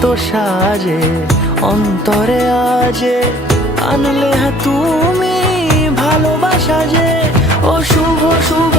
কত সাজে অন্তরে আজে আনলে তুমি ভালোবাসা যে ও শুভ শুভ